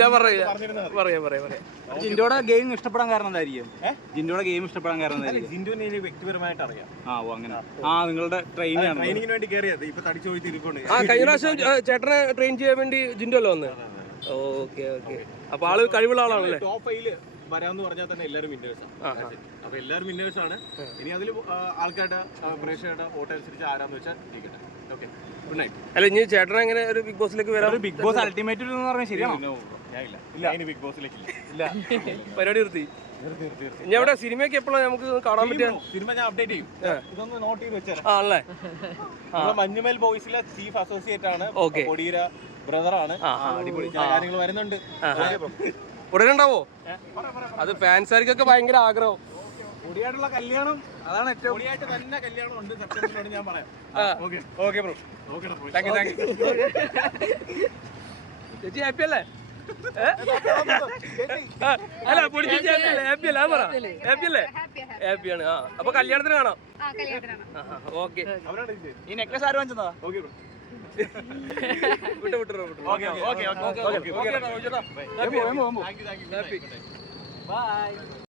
ഞാൻ പറയാം ജിൻഡോടെ ഗെയിം ഇഷ്ടപ്പെടാൻ കാരണം എന്തായിരിക്കും ജിൻഡോടെ ഗെയിം ഇഷ്ടപ്പെടാൻ കാരണം ജിൻഡോനെ വ്യക്തിപരമായിട്ട് അറിയാം ആ ഓ അങ്ങനെ ആ നിങ്ങളുടെ ട്രെയിനാണ് കഴിഞ്ഞ പ്രാവശ്യം ചേട്ടനെ ട്രെയിൻ ചെയ്യാൻ വേണ്ടി ജിൻഡോ അല്ലോ വന്നത് ഓക്കെ ഓക്കെ അപ്പൊ ആള് കഴിവുള്ള ആളാണല്ലേ വരാന്ന് പറഞ്ഞാൽ തന്നെ എല്ലാവരും വിന്നേഴ്സാണ് അപ്പൊ എല്ലാവരും വിന്നേഴ്സ് ആണ് ഇനി അതിൽ ആൾക്കാരുടെ പ്രേക്ഷകരുടെ വോട്ട് അനുസരിച്ച് ആരാന്ന് വെച്ചാൽ ഓക്കെ അല്ല ഇനി ചേട്ടൻ എങ്ങനെ ഒരു ബിഗ് ബോസിലേക്ക് വരാം ഒരു ബിഗ് ബോസ് അൾട്ടിമേറ്റ് എന്ന് പറഞ്ഞാൽ ശരിയാണ് പരിപാടി നിർത്തി ഞാൻ സിനിമയൊക്കെ എപ്പോഴാണ് നമുക്ക് കാണാൻ പറ്റിയ സിനിമ ഞാൻ അപ്ഡേറ്റ് ചെയ്യും ഇതൊന്ന് നോട്ട് ചെയ്ത് വെച്ചാണല്ലേ മഞ്ഞുമേൽ ബോയ്സിലെ ചീഫ് അസോസിയേറ്റ് ആണ് ഓക്കെ ഒടീര ബ്രദറാണ് അടിപൊളി കാര്യങ്ങൾ വരുന്നുണ്ട് ഉടനെ ഉണ്ടാവോ അത് ഫാൻസാർക്കൊക്കെ ഭയങ്കര ആഗ്രഹം കൊടിയായിട്ടുള്ള കല്യാണം അതാണ് ഏറ്റവും തന്നെ കല്യാണം ഉണ്ട് സെപ്റ്റംബറിനോട് ഞാൻ പറയാം okay bro thank you thank you ചേച്ചി ഹാപ്പി അല്ലേ അല്ല പൊടിച്ചാണ് അപ്പൊ കല്യാണത്തിന് കാണാം ഓക്കെ ഈ നെക്ലസ് ആര് വാങ്ങിച്ചതാ വിട്ടു വിട്ടു